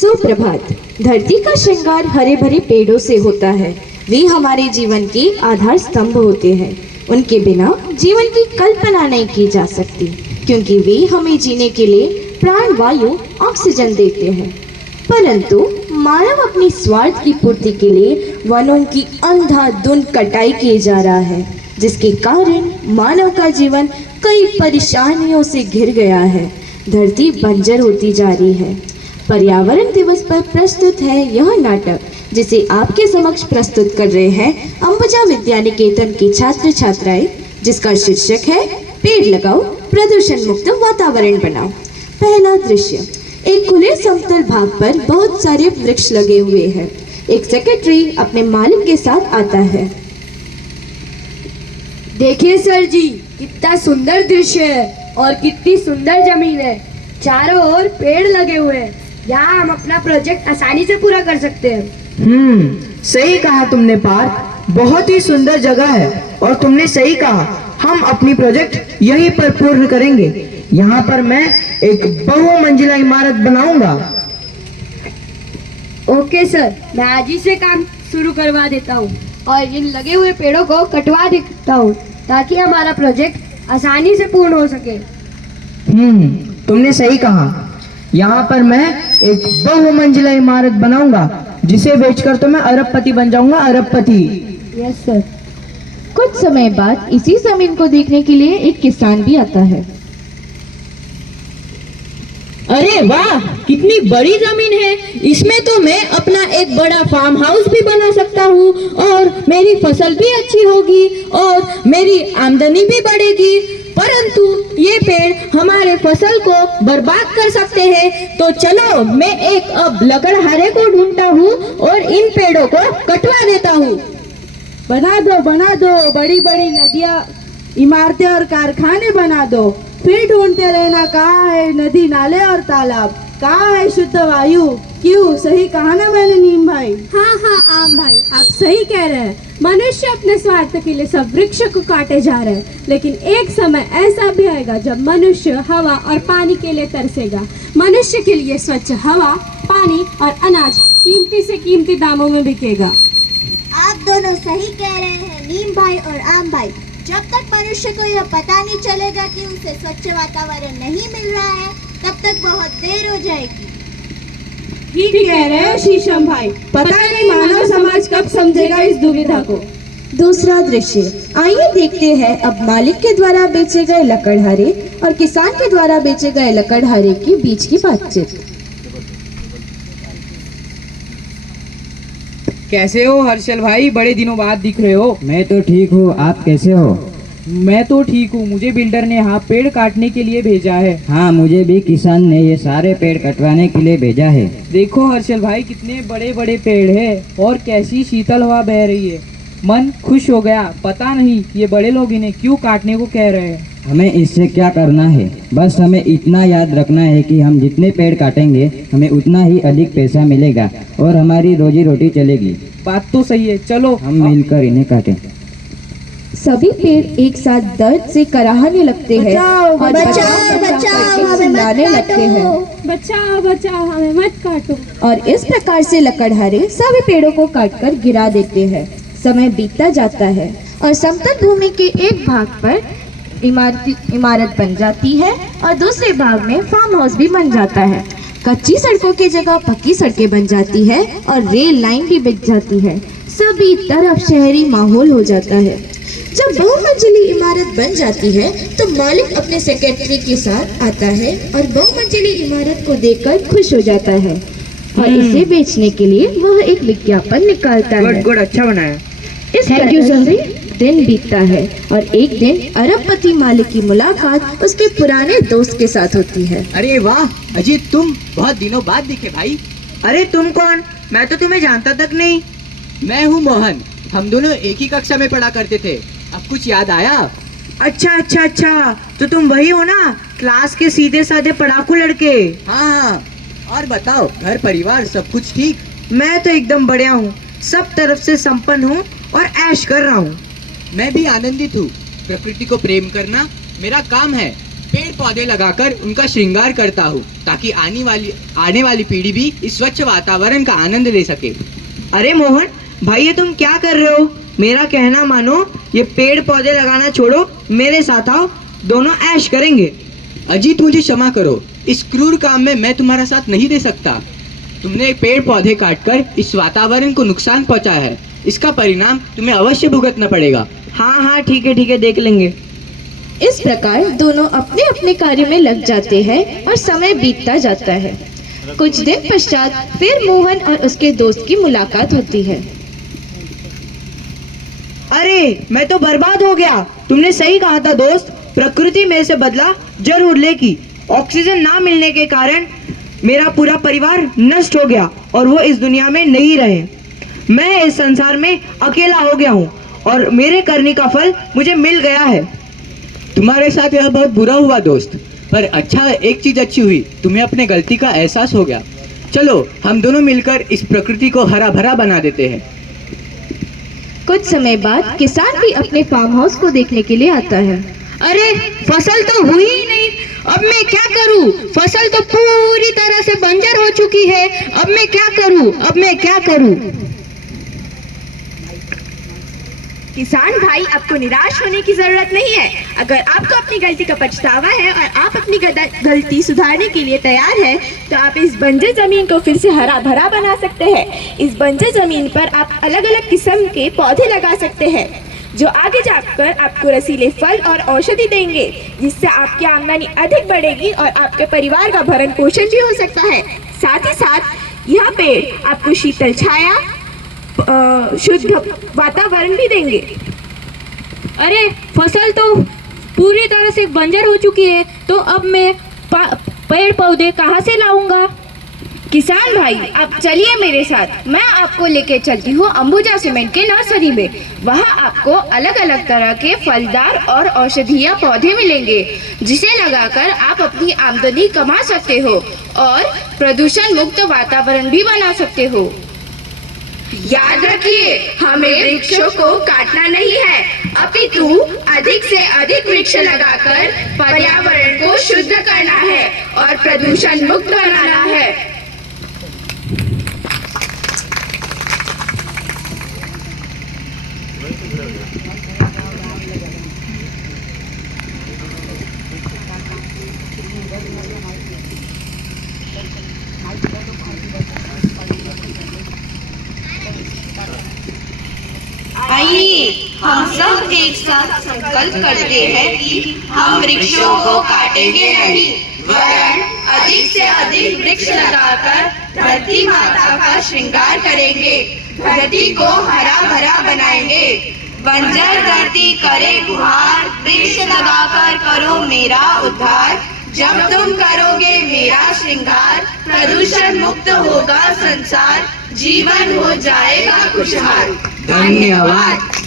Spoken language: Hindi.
सुप्रभात। धरती का श्रृंगार हरे भरे पेड़ों से होता है। वे हमारे जीवन के आधार स्तंभ होते हैं। उनके बिना जीवन की कल्पना नहीं की जा सकती, क्योंकि वे हमें जीने के लिए प्राण वायु ऑक्सीजन देते हैं। परंतु मानव अपनी स्वार्थ की पूर्ति के लिए वनों की अंधाधुंध कटाई किए जा रहा है, जिसके कारण मानव का जीवन कई परेशानियों से घिर गया है। धरती बंजर होती जा रही है। पर्यावरण दिवस पर प्रस्तुत है यह नाटक, जिसे आपके समक्ष प्रस्तुत कर रहे हैं अंबुजा विद्या निकेतन के छात्र छात्राएं, जिसका शीर्षक है पेड़ लगाओ, प्रदूषण मुक्त वातावरण बनाओ। पहला दृश्य। एक खुले समतल भाग पर बहुत सारे वृक्ष लगे हुए हैं। एक सेक्रेटरी अपने मालिक के साथ आता है। देखिए सर जी, कितना सुंदर दृश्य है और कितनी सुंदर जमीन है। चारों ओर पेड़ लगे हुए हैं। यहाँ हम अपना प्रोजेक्ट आसानी से पूरा कर सकते हैं। सही कहा तुमने पार्थ, बहुत ही सुंदर जगह है। और तुमने सही कहा, हम अपनी प्रोजेक्ट यहीं पर पूर्ण करेंगे। यहाँ पर मैं एक बहुमंजिला इमारत बनाऊंगा। ओके सर, मैं आज ही से काम शुरू करवा देता हूँ और इन लगे हुए पेड़ों को कटवा देता हूँ, ताकि हमारा प्रोजेक्ट आसानी से पूर्ण हो सके। तुमने सही कहा। यहाँ पर मैं एक बहुमंजिला इमारत बनाऊंगा, जिसे बेचकर तो मैं अरबपति बन जाऊंगा, अरबपति। Yes sir. कुछ समय बाद इसी जमीन को देखने के लिए एक किसान भी आता है। अरे वाह, कितनी बड़ी जमीन है। इसमें तो मैं अपना एक बड़ा फार्म हाउस भी बना सकता हूँ और मेरी फसल भी अच्छी होगी और मेरी आमदनी भी बढ़ेगी। परंतु ये पेड़ हमारे फसल को बर्बाद कर सकते हैं। तो चलो, मैं एक अब लकड़हारे को ढूंढता हूँ और इन पेड़ों को कटवा देता हूँ। बना दो बड़ी बड़ी नदियाँ, इमारतें और कारखाने बना दो। फिर ढूंढते रहना कहाँ है नदी, नाले और तालाब, कहाँ है शुद्ध वायु। क्यों, सही कहा ना मैंने नीम भाई? हाँ आम भाई, आप सही कह रहे हैं। मनुष्य अपने स्वार्थ के लिए सब वृक्ष को काटे जा रहे हैं, लेकिन एक समय ऐसा भी आएगा जब मनुष्य हवा और पानी के लिए तरसेगा। मनुष्य के लिए स्वच्छ हवा, पानी और अनाज कीमती से कीमती दामों में बिकेगा। आप दोनों सही कह रहे हैं नीम भाई और आम भाई। जब तक मनुष्य को यह पता नहीं चलेगा कि उसे स्वच्छ वातावरण नहीं मिल रहा है, तब तक बहुत देर हो जाएगी। ठीक कह रहे हो शीशम भाई। पता नहीं मानव समाज कब समझेगा इस दुविधा को। दूसरा दृश्य। आइए देखते हैं अब मालिक के द्वारा बेचे गए लकड़हारे और किसान के द्वारा बेचे गए लकड़हारे के बीच की बातचीत। कैसे हो हर्षल भाई, बड़े दिनों बाद दिख रहे हो। मैं तो ठीक हूँ, आप कैसे हो? मैं तो ठीक हूँ। मुझे बिल्डर ने यहाँ पेड़ काटने के लिए भेजा है। हाँ, मुझे भी किसान ने ये सारे पेड़ कटवाने के लिए भेजा है। देखो हर्षल भाई, कितने बड़े बड़े पेड़ हैं और कैसी शीतल हवा बह रही है। मन खुश हो गया। पता नहीं ये बड़े लोग इन्हें क्यों काटने को कह रहे हैं। हमें इससे क्या करना है, बस हमें इतना याद रखना है कि हम जितने पेड़ काटेंगे हमें उतना ही अधिक पैसा मिलेगा और हमारी रोजी रोटी चलेगी। बात तो सही है, चलो हम मिलकर इन्हें काटें। सभी पेड़ एक साथ दर्द से कराहने लगते हैं और चिल्लाने लगते हैं। बचाओ, हमें मत काटो। और इस प्रकार से लकड़हारे सभी पेड़ों को काटकर गिरा देते हैं। समय बीतता जाता है और समतल भूमि के एक भाग पर इमारत बन जाती है और दूसरे भाग में फार्म हाउस भी बन जाता है। कच्ची सड़कों की जगह पक्की सड़कें बन जाती है और रेल लाइन भी बिक जाती है। सभी तरफ शहरी माहौल हो जाता है। जब बहुमंजिली इमारत बन जाती है तो मालिक अपने सेक्रेटरी के साथ आता है और बहुमंजिली इमारत को देखकर खुश हो जाता है और इसे बेचने के लिए वह एक विज्ञापन निकालता है। गुड, अच्छा बनाया। इस तरह से दिन बीतता है और एक दिन अरबपति मालिक की मुलाकात उसके पुराने दोस्त के साथ होती है। अरे वाह अजीत, तुम बहुत दिनों बाद दिखे भाई। अरे तुम कौन? मैं तो तुम्हें जानता तक नहीं। मैं हूँ मोहन। हम दोनों एक ही कक्षा में पढ़ा करते थे। अब कुछ याद आया? अच्छा, तो तुम वही हो ना, क्लास के सीधे साधे पढ़ाकू लड़के। हाँ। और बताओ, घर परिवार सब कुछ ठीक? मैं तो एकदम बढ़िया हूँ, सब तरफ से संपन्न हूँ और ऐश कर रहा हूँ। मैं भी आनंदित हूँ। प्रकृति को प्रेम करना मेरा काम है। पेड़ पौधे लगाकर उनका श्रृंगार करता हूँ ताकि आने वाली पीढ़ी भी इस स्वच्छ वातावरण का आनंद ले सके। अरे मोहन भाई, ये तुम क्या कर रहे हो? मेरा कहना मानो, ये पेड़ पौधे लगाना छोड़ो, मेरे साथ आओ, दोनों ऐश करेंगे। अजीत, मुझे क्षमा करो, इस क्रूर काम में मैं तुम्हारा साथ नहीं दे सकता। तुमने पेड़ पौधे काटकर इस वातावरण को नुकसान पहुंचाया है, इसका परिणाम तुम्हें अवश्य भुगतना पड़ेगा। हाँ हाँ ठीक है, देख लेंगे। इस प्रकार दोनों अपने अपने कार्य में लग जाते हैं और समय बीतता जाता है। कुछ दिन पश्चात फिर मोहन और उसके दोस्त की मुलाकात होती है। अरे मैं तो बर्बाद हो गया। तुमने सही कहा था दोस्त, प्रकृति मेरे से बदला जरूर लेगी। ऑक्सीजन ना मिलने के कारण मेरा पूरा परिवार नष्ट हो गया और वो इस दुनिया में नहीं रहे। मैं इस संसार में अकेला हो गया हूँ और मेरे करने का फल मुझे मिल गया है। तुम्हारे साथ यह बहुत बुरा हुआ दोस्त, पर अच्छा, एक चीज अच्छी हुई, तुम्हें अपने गलती का एहसास हो गया। चलो हम दोनों मिलकर इस प्रकृति को हरा भरा बना देते हैं। कुछ समय बाद किसान भी अपने फार्म हाउस को देखने के लिए आता है। अरे फसल तो हुई ही नहीं, अब मैं क्या करूं? फसल तो पूरी तरह से बंजर हो चुकी है, अब मैं क्या करूं? किसान भाई, आपको निराश होने की जरूरत नहीं है। अगर आपको अपनी गलती का पछतावा है और आप अपनी गलती सुधारने के लिए तैयार है, तो आप इस बंजर जमीन को फिर से हरा भरा बना सकते हैं। इस बंजर जमीन पर आप अलग अलग किस्म के पौधे लगा सकते हैं, जो आगे जाकर आपको रसीले फल और औषधि देंगे, जिससे आपकी आमदनी अधिक बढ़ेगी और आपके परिवार का भरण पोषण भी हो सकता है। साथ ही साथ यह पेड़ आपको शीतल छाया, शुद्ध वातावरण भी देंगे। अरे फसल तो पूरी तरह से बंजर हो चुकी है, तो अब मैं पेड़ पौधे कहाँ से लाऊंगा? किसान भाई, आप चलिए मेरे साथ, मैं आपको लेके चलती हूँ अंबुजा सीमेंट के नर्सरी में। वहाँ आपको अलग अलग तरह के फलदार और औषधीय पौधे मिलेंगे, जिसे लगाकर आप अपनी आमदनी कमा सकते हो और प्रदूषण मुक्त वातावरण भी बना सकते हो। याद रखिए, हमें वृक्षों को काटना नहीं है, अपितु अधिक से अधिक वृक्ष लगाकर पर्यावरण को शुद्ध करना है और प्रदूषण मुक्त बनाना है। आइए हम सब एक साथ संकल्प करते हैं कि हम वृक्षों को काटेंगे नहीं, वरन अधिक से अधिक वृक्ष लगाकर धरती माता का श्रृंगार करेंगे, धरती को हरा भरा बनाएंगे। बंजर धरती करे गुहार, वृक्ष लगाकर करो मेरा उद्धार। जब तुम करोगे मेरा श्रृंगार, प्रदूषण मुक्त होगा संसार, जीवन हो जाएगा खुशहाल। धन्यवाद।